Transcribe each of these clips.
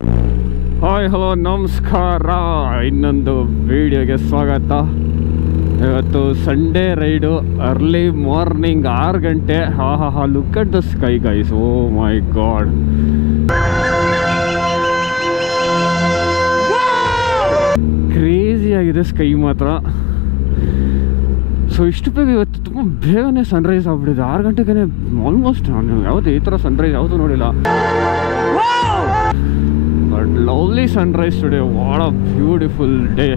Hi hello ನಮಸ್ಕಾರ, ಇನ್ನೊಂದು ವಿಡಿಯೋಗೆ ಸ್ವಾಗತ. ಇವತ್ತು ಸಂಡೇ ರೈಡು, ಅರ್ಲಿ ಮಾರ್ನಿಂಗ್ 6 ಗಂಟೆ. ಹಾ look at the sky guys, oh my god. Crazy ಆಗಿದೆ ಸ್ಕೈ ಮಾತ್ರ. ಸೊ ಇಷ್ಟು ಬೇಗ ಇವತ್ತು ತುಂಬ ಬೇಗನೆ ಸನ್ರೈಸ್ ಆಗ್ಬಿಟ್ಟಿದೆ. 6 ಗಂಟೆಗೆ ಆಲ್ಮೋಸ್ಟ್. ನಾನು ಯಾವುದು ಈ ಥರ ಸನ್ರೈಸ್ ಯಾವುದು ನೋಡಿಲ್ಲ. But lovely sunrise today. What a beautiful day.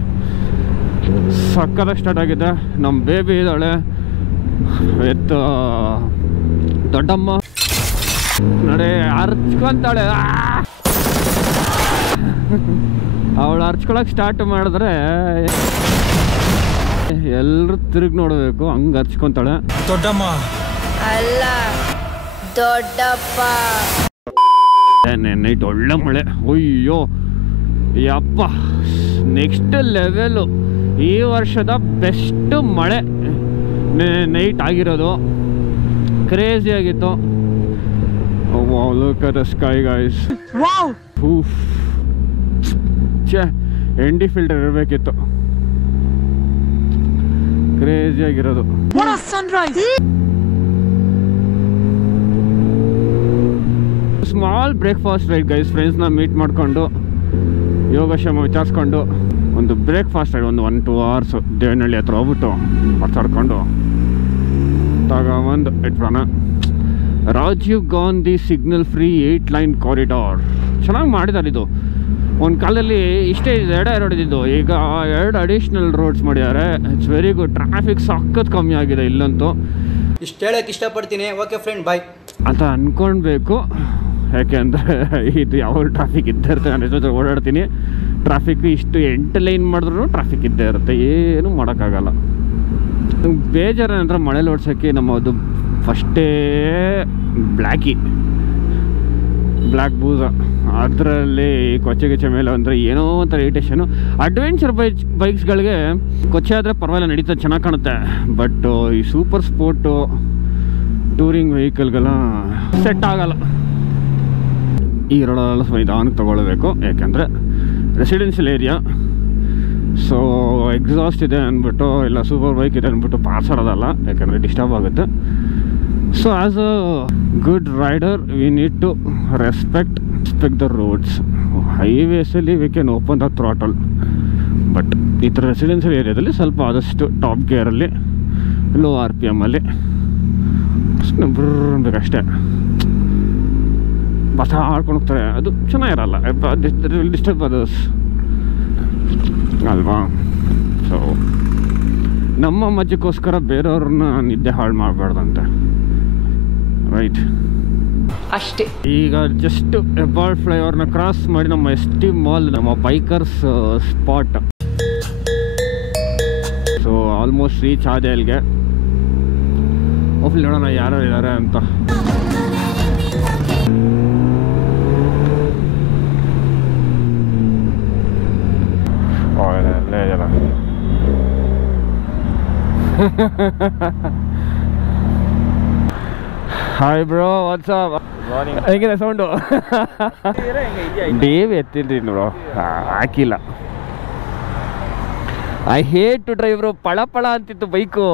ಸಕ್ಕತ್ತಾಗಿ ಸ್ಟಾರ್ಟ್ ಆಗಿದೆ. ನಮ್ಮ ಬೇಬಿ ಇದ್ದಾಳೆ ಎತ್ತು ದೊಡ್ಡಮ್ಮ ನಡೆ ಅರ್ಚ್ಕೊಂತಾಳೆ. ಅವಳು ಅರ್ಚ್ಕೊಳಕ್ಕೆ ಸ್ಟಾರ್ಟ್ ಮಾಡಿದ್ರೆ ಎಲ್ಲರೂ ತಿರುಗಿ ನೋಡಬೇಕು, ಹಂಗೆ ಹರ್ಚ್ಕೊಂತಾಳೆ. ದೊಡ್ಡಮ್ಮ ಅಲ್ಲ ದೊಡ್ಡಪ್ಪ. ನೈಟ್ ಒಳ್ಳೆ ಮಳೆ. ಅಯ್ಯೋ ಯಪ್ಪ, ನೆಕ್ಸ್ಟ್ ಲೆವೆಲು. ಈ ವರ್ಷದ ಬೆಸ್ಟ್ ಮಳೆ ನೈಟ್ ಆಗಿರೋದು. ಕ್ರೇಜಿ ಆಗಿತ್ತು. Look at the sky guys. ND filter ಇರಬೇಕಿತ್ತು. ಕ್ರೇಜಿ ಆಗಿರೋದು. Small breakfast ride guys. ಫ್ರೆಂಡ್ಸ್ನ ಮೀಟ್ ಮಾಡಿಕೊಂಡು ಯೋಗಕ್ಷೇಮ ವಿಚಾರಿಸ್ಕೊಂಡು ಒಂದು ಬ್ರೇಕ್ಫಾಸ್ಟ್ ರೈಡ್, ಒಂದು 1-2 hours ದೇವನಹಳ್ಳಿ ಹತ್ರ ಹೋಗ್ಬಿಟ್ಟು ಮಾತಾಡ್ಕೊಂಡು ತಗೊಂಬಂದು ಇಟ್ಬಿಡೋಣ. Rajiv Gandhi signal free 8 line corridor. ಚೆನ್ನಾಗಿ ಮಾಡಿದ್ದಾರೆ ಇದು. ಒಂದು ಕಾಲದಲ್ಲಿ ಇಷ್ಟೇ ಎರಡು ಇದ್ದಿದ್ದು, ಈಗ 2 ಅಡಿಷ್ನಲ್ ರೋಡ್ಸ್ ಮಾಡಿದ್ದಾರೆ. It's very good. ಟ್ರಾಫಿಕ್ ಸಖತ್ ಕಮ್ಮಿ ಆಗಿದೆ ಇಲ್ಲಂತೂ. ಇಷ್ಟು ಹೇಳಕ್ಕೆ ಇಷ್ಟಪಡ್ತೀನಿ. ಓಕೆ ಫ್ರೆಂಡ್, ಬಾಯ್ ಅಂತ ಅಂದ್ಕೊಳ್ಬೇಕು. ಯಾಕೆಂದರೆ ಇದು ಯಾವ ಟ್ರಾಫಿಕ್ ಇದ್ದೇ ಇರುತ್ತೆ. ನಾನು ಎಷ್ಟೋ ಓಡಾಡ್ತೀನಿ, ಟ್ರಾಫಿಕ್ ಇಷ್ಟು 8 ಲೈನ್ ಮಾಡಿದ್ರು ಟ್ರಾಫಿಕ್ ಇದ್ದೇ ಇರುತ್ತೆ. ಏನು ಮಾಡೋಕ್ಕಾಗಲ್ಲ. ಬೇಜಾರೇನಂದ್ರೆ ಮಳೇಲಿ ಓಡ್ಸೋಕ್ಕೆ ನಮ್ಮದು ಫಸ್ಟೇ ಬ್ಲ್ಯಾಕ್ ಬೂಸ. ಅದರಲ್ಲಿ ಕೊಚ್ಚೆ ಮೇಲೆ ಅಂದರೆ ಏನೋ ಒಂಥರ ಇರಿಟೇಷನು. ಅಡ್ವೆಂಚರ್ ಬೈಕ್ಸ್ಗಳಿಗೆ ಕೊಚ್ಚೆ ಆದರೆ ಪರವಾಗಿಲ್ಲ, ನಡೀತದೆ, ಚೆನ್ನಾಗಿ ಕಾಣುತ್ತೆ. ಬಟ್ ಈ ಸೂಪರ್ ಸ್ಪೋರ್ಟು ಟೂರಿಂಗ್ ವೆಹಿಕಲ್ಗೆಲ್ಲ ಸೆಟ್ ಆಗಲ್ಲ. ಈ ರೋಡೆಲ್ಲ ಸ್ವಲ್ಪ ನಿಧಾನಕ್ಕೆ ತೊಗೊಳ್ಬೇಕು, ಯಾಕೆಂದರೆ ರೆಸಿಡೆನ್ಷಿಯಲ್ ಏರಿಯಾ. ಸೊ ಎಕ್ಸಾಸ್ಟ್ ಇದೆ ಅಂದ್ಬಿಟ್ಟು, ಇಲ್ಲ ಸೂಪರ್ ಬೈಕ್ ಇದೆ ಅಂದ್ಬಿಟ್ಟು ಪಾಸಾಡೋದಲ್ಲ, ಯಾಕಂದರೆ ಡಿಸ್ಟರ್ಬ್ ಆಗುತ್ತೆ. So as a good rider we need to respect the roads. ಹೈವೇಸಲ್ಲಿ we can open the throttle, but ಈ ಥರ ರೆಸಿಡೆನ್ಷಿಯಲ್ ಏರಿಯಾದಲ್ಲಿ ಸ್ವಲ್ಪ ಆದಷ್ಟು ಟಾಪ್ ಗೇರಲ್ಲಿ, ಲೋ RPM ಅಲ್ಲಿ ಬೇಕಷ್ಟೇ. ಬಸ ಆಡ್ಕೊಂಡು ಹೋಗ್ತಾರೆ, ಅದು ಚೆನ್ನಾಗಿರಲ್ಲ. ಡಿಸ್ಟರ್ಬ್ ಅದರ್ಸ್ ಅಲ್ವಾ. ಸೊ ನಮ್ಮ ಮಜ್ಜಕ್ಕೋಸ್ಕರ ಬೇರೆಯವ್ರನ್ನ ನಿದ್ದೆ ಹಾಳು ಮಾಡಬಾರ್ದಂತೆ, ರೈಟ್? ಅಷ್ಟೇ. ಈಗ ಜಸ್ಟ್ ಹೆಬ್ಬಾಳ್ ಫ್ಲೈಓವರ್ನ ಕ್ರಾಸ್ ಮಾಡಿ ನಮ್ಮ ST ಮಾಲ್, ನಮ್ಮ bikers spot. So almost reach ಆದೆ ಅಲ್ಲಿಗೆ. ಹೋಗ್ಲಿ ನೋಡೋಣ ಯಾರು ಇದ್ದಾರೆ ಅಂತ. Hi bro, what's up? ಹೆಂಗಿದೆ ಸೌಂಡು? ಡೇವ್ ಎತ್ತಿಲ್ರಿ ಬ್ರೋ, ಹಾಕಿಲ್ಲ. I hate to drive bro. ಪಳ ಅಂತಿತ್ತು ಬೈಕು.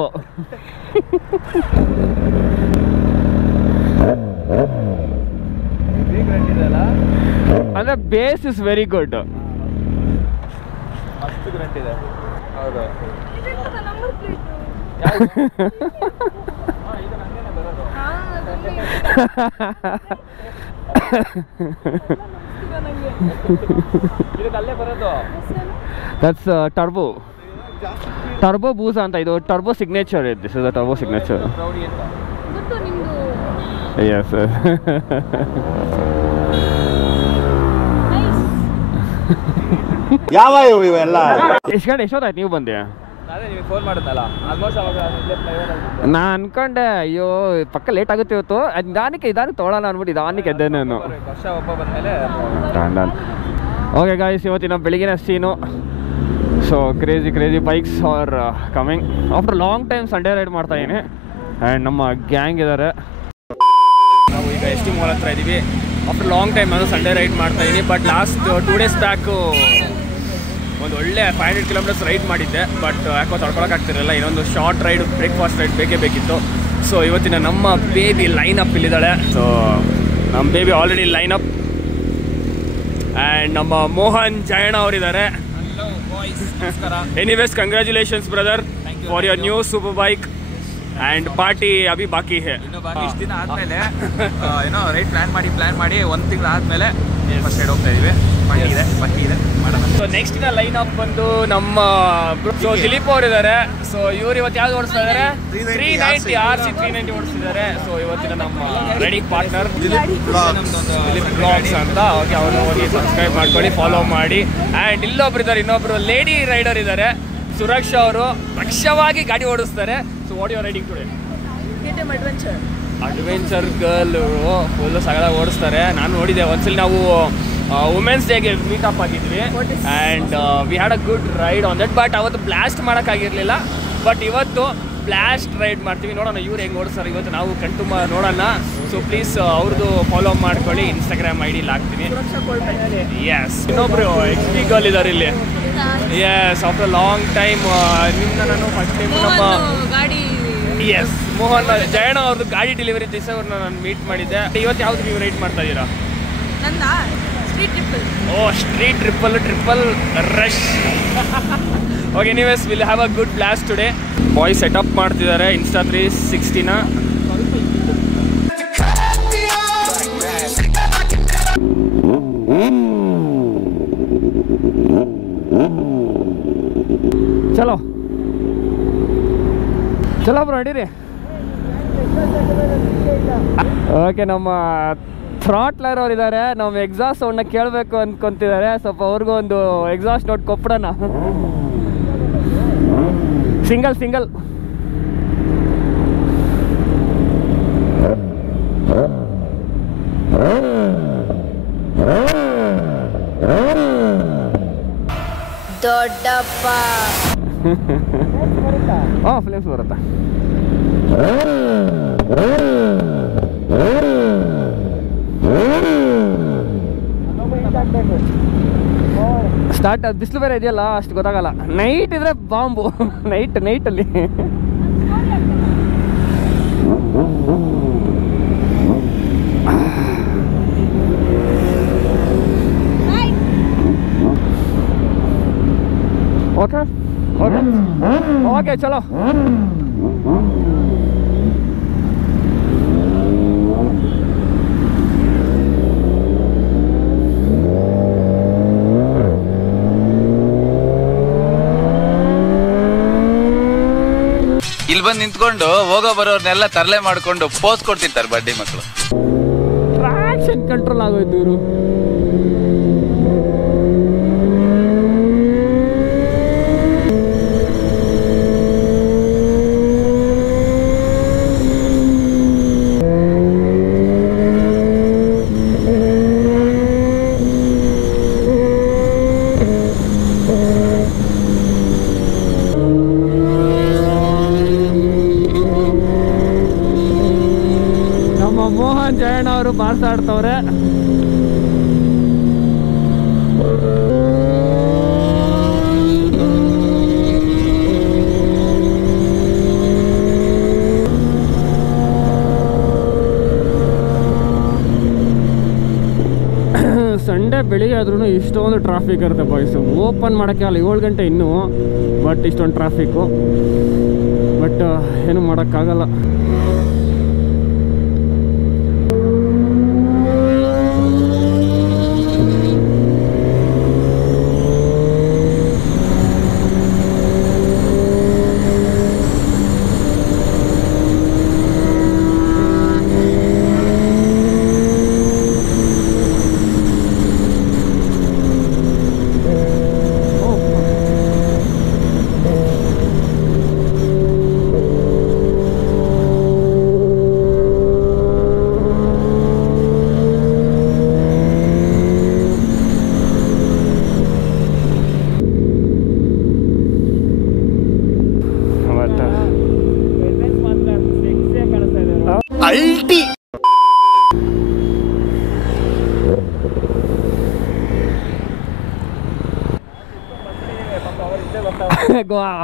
ಅಂದರೆ base is very good. That's turbo ಬೂಸ ಅಂತ. ಇದು turbo signature. This is the turbo signature. Yes. ಯಾವ ಇವೆಲ್ಲ? ಎಷ್ಟೊತ್ತಾಯ್ತು ನೀವು ಬಂದೆ? ನಾ ಅನ್ಕೊಂಡೆ ಅಯ್ಯೋ ಪಕ್ಕ ಲೇಟ್ ಆಗುತ್ತೆ ಇವತ್ತು, ನಿಧಾನಕ್ಕೆ ತೊಗೊಳ್ಳೋಣ ಅಂದ್ಬಿಟ್ಟು ನಿಧಾನಕ್ಕೆ ಎದ್ದೆ ನಾನು. ಓಕೆ ಗಾಯ್ಸ್, ಇವತ್ತಿನ ಬೆಳಗಿನ scene. So crazy bikes are coming after long time. Sunday ride ಮಾಡ್ತಾ ಇದ್ದೀನಿ ಆ್ಯಂಡ್ ನಮ್ಮ ಗ್ಯಾಂಗ್ ಇದ್ದಾರೆ. ನಾವು ಈಗ ST ಮಾಲ್ ಹತ್ರ ಇದ್ದೀವಿ. ಆಫ್ಟರ್ ಲಾಂಗ್ ಟೈಮ್ ನಾನು ಸಂಡೇ ರೈಡ್ ಮಾಡ್ತಾ ಇದ್ದೀನಿ. ಬಟ್ ಲಾಸ್ಟ್ 2 days ಬ್ಯಾಕು ಒಂದು ಒಳ್ಳೆ 500 kilometers ರೈಡ್ ಮಾಡಿದ್ದೆ. ಬಟ್ ಯಾಕೋ ತಡ್ಕೊಳಕ್ಕಾಗ್ತಿರಲಿಲ್ಲ. ಇನ್ನೊಂದು ಶಾರ್ಟ್ ರೈಡ್, ಬ್ರೇಕ್ಫಾಸ್ಟ್ ರೈಡ್ ಬೇಕಿತ್ತು. ಸೊ ಇವತ್ತಿನ ನಮ್ಮ ಬೇಬಿ ಲೈನಪ್ ಇಲ್ಲಿದ್ದಾಳೆ. ಸೊ ನಮ್ಮ ಬೇಬಿ ಆಲ್ರೆಡಿ ಲೈನಪ್. ಆ್ಯಂಡ್ ನಮ್ಮ ಮೋಹನ್ ಜಯಣ್ಣ ಅವರಿದ್ದಾರೆ. Anyways congratulations brother for your new super bike. And party Abhi ಬಾಕಿ ಹೇ. ಇಷ್ಟು ದಿನ ಆದಮೇಲೆ ಏನೋ ರೈಡ್ ಪ್ಲಾನ್ ಮಾಡಿ 1 ತಿಂಗಳು ಆದಮೇಲೆ ಫಸ್ಟ್ ರೈಡ್ ಹೋಗ್ತಾ ಇದೀವಿ. ಬಾಕಿ ಇದೆ ಮಾಡೋಣ. ಸೊ ನೆಕ್ಸ್ಟ್ ದಿನ ಲೈನ್ ಅಪ್ ಬಂದು ನಮ್ಮ ದಿಲೀಪ್ ಅವರಿದ್ದಾರೆ. ಸೊ ಇವ್ರು ಇವತ್ತು ಯಾವ್ದು ಓಡಿಸ್ತಾ ಇದ್ದಾರೆ? 390 RC 390 ಓಡಿಸ್ತಿದ್ದಾರೆ. ಸೊ ಇವತ್ತಿನ ನಮ್ಮ ರೈಡಿಂಗ್ ಪಾರ್ಟ್ನರ್ ದಿಲೀಪ್ ಬ್ಲಾಗ್ಸ್ ಅಂತ. ಓಕೆ, ಅವ್ರನ್ನ ಹೋಗಿ ಸಬ್ಸ್ಕ್ರೈಬ್ ಮಾಡ್ಕೊಳ್ಳಿ, ಫಾಲೋ ಮಾಡಿ. ಆ್ಯಂಡ್ ಇಲ್ಲೊಬ್ರು ಇದ್ದಾರೆ, ಇನ್ನೊಬ್ರು ಲೇಡಿ ರೈಡರ್ ಇದ್ದಾರೆ, ಸುರಕ್ಷಾ ಅವರು. ದಕ್ಷವಾಗಿ ಗಾಡಿ ಓಡಿಸ್ತಾರೆ. So what you are riding today? Adventure girl full ಸಗದಾಗಿ ಓಡಿಸ್ತಾರೆ. ನಾನು ನೋಡಿದ್ದೆ ಒಂದ್ಸಲಿ, ನಾವು ವುಮೆನ್ಸ್ ಡೇಗೆ ಮೀಟಪ್ ಆಗಿದ್ವಿ. And we had a good ride on that. But ಅವತ್ತು ಬ್ಲಾಸ್ಟ್ ಮಾಡೋಕ್ಕಾಗಿರಲಿಲ್ಲ. ಬಟ್ ಇವತ್ತು ಬ್ಲಾಸ್ಟ್ ರೈಡ್ ಮಾಡ್ತೀವಿ. ನೋಡೋಣ ಇವ್ರು ಹೆಂಗೆ ಓಡಿಸ್ತಾರೆ ಇವತ್ತು, ನಾವು ಕಣ್ತುಂಬ ನೋಡೋಣ. ಸೊ ಪ್ಲೀಸ್ ಅವ್ರದ್ದು ಫಾಲೋ ಮಾಡ್ಕೊಳ್ಳಿ. Instagram ID ಹಾಕ್ತೀನಿ. ಎಸ್, ಇನ್ನೊಬ್ರು XP ಗರ್ಲ್ ಇದ್ದಾರೆ ಇಲ್ಲಿ. ಎಸ್, ಆಫ್ಟರ್ ಲಾಂಗ್ ಟೈಮ್ ನಿಮ್ಮನ್ನ ನಾನು ಫಸ್ಟ್ ಟೈಮ್ ನಮ್ಮ ಎಸ್ ಮೋಹನ್ ಜಯಣ್ಣ ಅವ್ರದ್ದು ಗಾಡಿ ಡೆಲಿವರಿ ದಿವಸ ಅವ್ರನ್ನ ನಾನು ಮೀಟ್ ಮಾಡಿದ್ದೆ. ಇವತ್ತು ಯಾವ್ದು ನೀವು ರೈಡ್ ಮಾಡ್ತಾ ಇದ್ದೀರಾ? Street triple rush. Okay, anyways will have a good blast today. Bye setup ಮಾಡ್ತಿದ್ದಾರೆ Insta 360ನ. ಚಲೋ ಬ್ರೋ, ನಡೀರಿ. ಓಕೆ, ನಮ್ಮ ಥ್ರಾಟ್ಲರ್ ಅವ್ರು ಇದ್ದಾರೆ. ನಮ್ಮ ಎಕ್ಸಾಸ್ಟ್ ಸೌಂಡ್ನ ಕೇಳಬೇಕು ಅಂದ್ಕೊಂತಿದ್ದಾರೆ. ಸ್ವಲ್ಪ ಅವ್ರಿಗೂ ಒಂದು ಎಕ್ಸಾಸ್ಟ್ ನೋಟ್ ಕೊಟ್ಬಿಡೋಣ. ಸಿಂಗಲ್ ದೊಡ್ಡಪ್ಪ. ಫ್ಲೇಮ್ಸ್ ಬರುತ್ತಾ? ಸ್ಟಾರ್ಟ್. ಬಿಸಿಲು ಬೇರೆ ಇದೆಯಲ್ಲ, ಅಷ್ಟು ಗೊತ್ತಾಗಲ್ಲ. ನೈಟ್ ಇದ್ರೆ ಬಾಂಬು. ನೈಟಲ್ಲಿ ಓಕೆ ಚಲೋ. ಇಲ್ಲಿ ಬಂದು ನಿಂತ್ಕೊಂಡು ಹೋಗೋ ಬರೋರ್ನೆಲ್ಲ ತರಲೆ ಮಾಡ್ಕೊಂಡು ಪೋಸ್ ಕೊಡ್ತಿರ್ತಾರೆ ಬಡ್ಡಿ ಮಕ್ಕಳು. ಟ್ರಾಕ್ಷನ್ ಕಂಟ್ರೋಲ್ ಆಗೋಯ್ತು ಇವರು. ಮೋಹನ್ ಜಯಣ್ಣ ಅವರು ಮಾತಾಡ್ತವ್ರೆ. ಸಂಡೇ ಬೆಳಿಗ್ಗೆ ಆದ್ರೂ ಇಷ್ಟೊಂದು ಟ್ರಾಫಿಕ್ ಇರುತ್ತೆ ಬಾಯ್ಸ್. ಓಪನ್ ಮಾಡೋಕ್ಕೆ ಅಲ್ಲ 7 ಗಂಟೆ ಇನ್ನೂ. ಬಟ್ ಇಷ್ಟೊಂದು ಟ್ರಾಫಿಕ್ಕು. ಬಟ್ ಏನು ಮಾಡೋಕ್ಕಾಗಲ್ಲ.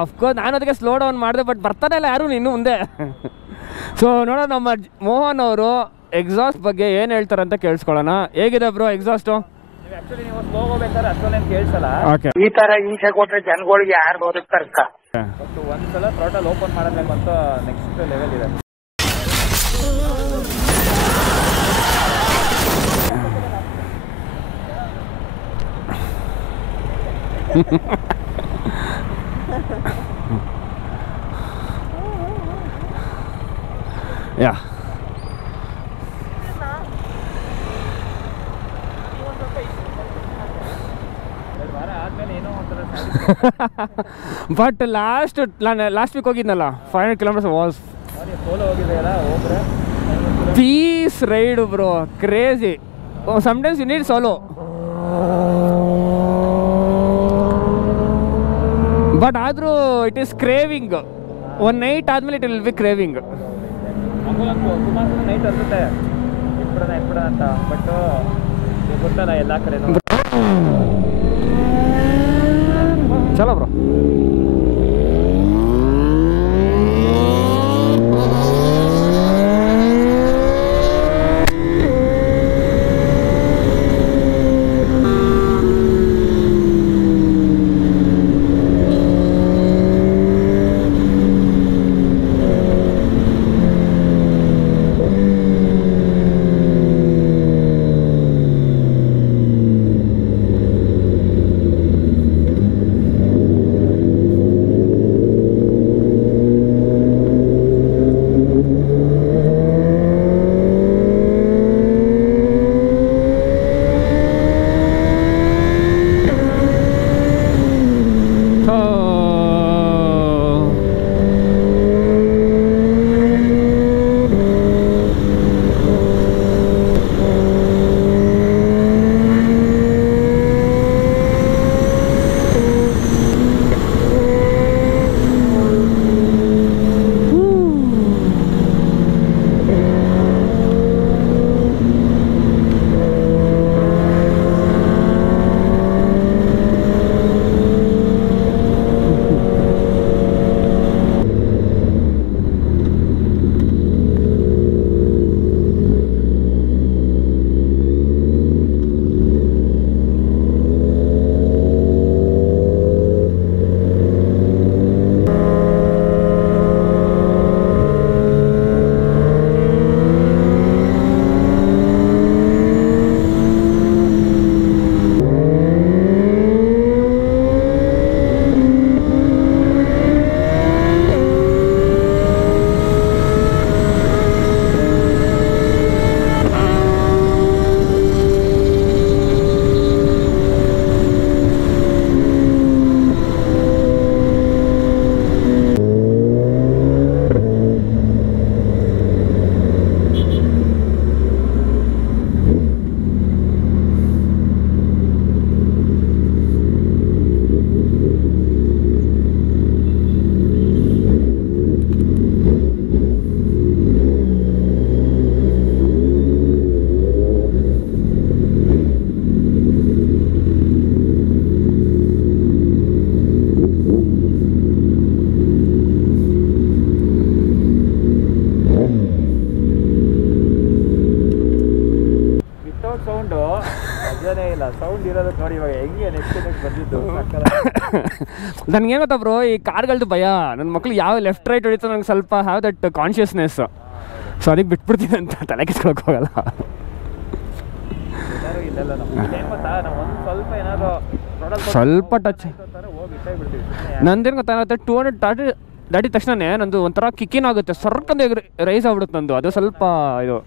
ಅಫ್ಕೋರ್ಸ್ ನಾನು ಅದಕ್ಕೆ ಸ್ಲೋ ಡೌನ್ ಮಾಡಿದೆ, ಬಟ್ ಬರ್ತಾನೆ ಇಲ್ಲ ಯಾರು ಇನ್ನು ಮುಂದೆ. ಸೊ ನೋಡೋಣ ನಮ್ಮ ಮೋಹನ್ ಅವರು ಎಕ್ಸಾಸ್ಟ್ ಬಗ್ಗೆ ಏನು ಹೇಳ್ತಾರೆ ಅಂತ ಕೇಳಿಸ್ಕೊಳ್ಳೋಣ. ಹೇಗಿದೆ ಬ್ರೋ ಎಕ್ಸಾಸ್ಟು? ಆಕ್ಚುಲಿ ನೀವು ಸ್ಲೋ ಹೋಗ್ಬೇಕಾದ್ರೆ ಅಷ್ಟೊಂದೇನು ಕೇಳಿಸಲ್ಲ. ಓಕೆ, ಈ ತರ ಹಿಂಸೆ ಕೊಟ್ರೆ ಜನಗಳಿಗೆ ಯಾರು ಬದುಕ್ತಾರಕ್ಕ? ಬಟ್ ಒಂದ್ಸಲ ಥ್ರಾಟಲ್ ಓಪನ್ ಮಾಡಬೇಕು ಅಂತ ನೆಕ್ಸ್ಟ್ ಲೆವೆಲ್ ಇದೆ. ಯಾ ಬಟ್ ಲಾಸ್ಟ್ ವೀಕ್ ಹೋಗಿದ್ನಲ್ಲ 500 kilometres was peace ride bro, crazy. Sometimes you need solo, but ಆದರೂ it is craving. One night ಆದಮೇಲೆ ಇಟ್ ವಿಲ್ ಬಿ ಕ್ರೇವಿಂಗ್. ಸುಮಾರು ನೈಟ್ ಅನ್ಸುತ್ತೆ ಇಪ್ಪಡ ಅಂತ, ಬಟ್ ಗೊತ್ತಲ್ಲ ಎಲ್ಲ ಕಡೆ. ಚಲೋ ಬ್ರೋ. ಸೌಂಡ್ ಇರೋದಕ್ಕೆ ನೋಡಿ ಇವಾಗ ಹೆಂಗೆ ನೆಕ್ಸ್ಟ್ ಬಂದಿದ್ದು. ನನಗೇನು ಗೊತ್ತಾ ಬ್ರೋ, ಈ ಕಾರ್ಗಳದ್ದು ಭಯ. ನನ್ನ ಮಕ್ಳು ಯಾವ ಲೆಫ್ಟ್ ರೈಟ್ ಹೊಡಿತಾರೆ ನಂಗೆ ಸ್ವಲ್ಪ ಹ್ಯಾವ್ ದಟ್ ಕಾನ್ಷಿಯಸ್ನೆಸ್. ಸೊ ಅದಕ್ಕೆ ಬಿಟ್ಬಿಡ್ತೀನಿ ಅಂತ ತಲೆ ಕೆಸ್ಕೊಳಕ್ಕೆ ಹೋಗಲ್ಲ. ಇಲ್ಲೆಲ್ಲ ಸ್ವಲ್ಪ ಟಚ್ ನಂದೇನು ಗೊತ್ತಾಗುತ್ತೆ, 200 ದಾಟಿದ ತಕ್ಷಣನೇ ನಂದು ಒಂಥರ ಕಿಕ್ಕಿನ ಆಗುತ್ತೆ, ಸರ್ಕಂದು ರೈಸ್ ಆಗ್ಬಿಡುತ್ತೆ ನಂದು. ಅದು ಸ್ವಲ್ಪ ಇದು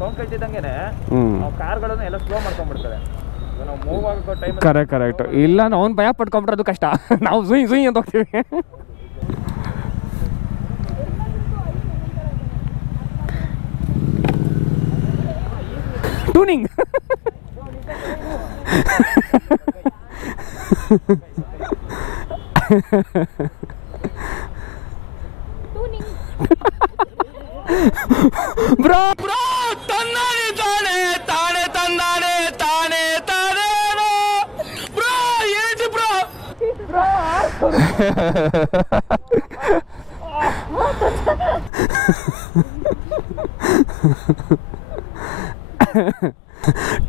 ಸೌಂಡ್ ಕೇಳ್ತಿದ್ದಂಗೆ ಕಾರ್ಗಳನ್ನು ಎಲ್ಲ ಸ್ಲೋ ಮಾಡ್ಕೊಂಡ್ಬಿಡ್ತಾರೆ. ನಾವು ಮೂವ್ ಆಗೋ ಟೈಮ್ ಕರೆಕ್ಟ್. ಇಲ್ಲ ಅವ್ನು ಭಯ ಪಡ್ಕೊಂಡ್ರೆ ಅದು ಕಷ್ಟ. ನಾವು ಸುಯ್ ಅಂತ ಹೋಗ್ತೀವಿ. ಟ್ಯೂನಿಂಗ್ ಬ್ರೋ ತಂದಾನೆ ತಾನೆ ತಾನೆ ತಂದಾನೆ ತಾನೆ ತಾನೆ bro 8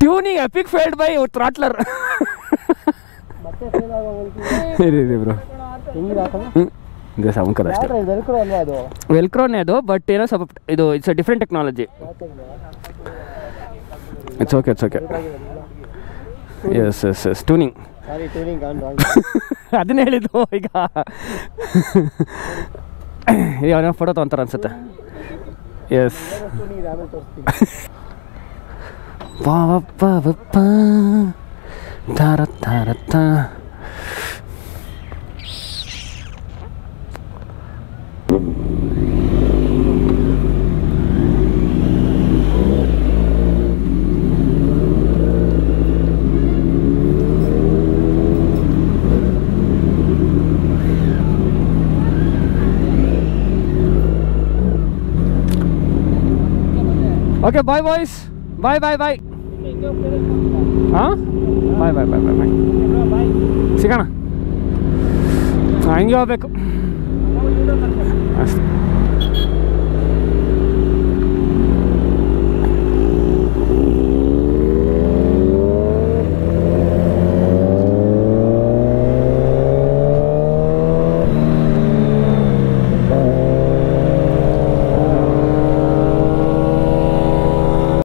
tuning EPIC failed by ಥ್ರಾಟ್ಲರ್. ಇರಿ ಬ್ರೋ, ಸೌಂಡ್ ಕದ ಅಷ್ಟೇ. ವೆಲ್ಕ್ರೋನೇ ಅದು, ಬಟ್ ಏನೋ ಸ್ವಲ್ಪ ಇದು it's a different technology. It's okay yes tuning. ಅದನ್ನ ಹೇಳಿದ್ದು. ಈಗ ಅವನ ಫೋಟೋ ತೊಗೊಂತಾರೆ ಅನ್ಸುತ್ತೆ. ಎಸ್ ತಾರತ್ತ ಓಕೆ ಬಾಯ್ ಬಾಯ್ಸ್, ಬಾಯ್ ಹಾಂ ಬಾಯ್ ಸಿಗೋಣ. ಹಂಗೆ ಹೋಗ್ಬೇಕು ಅಷ್ಟೇ.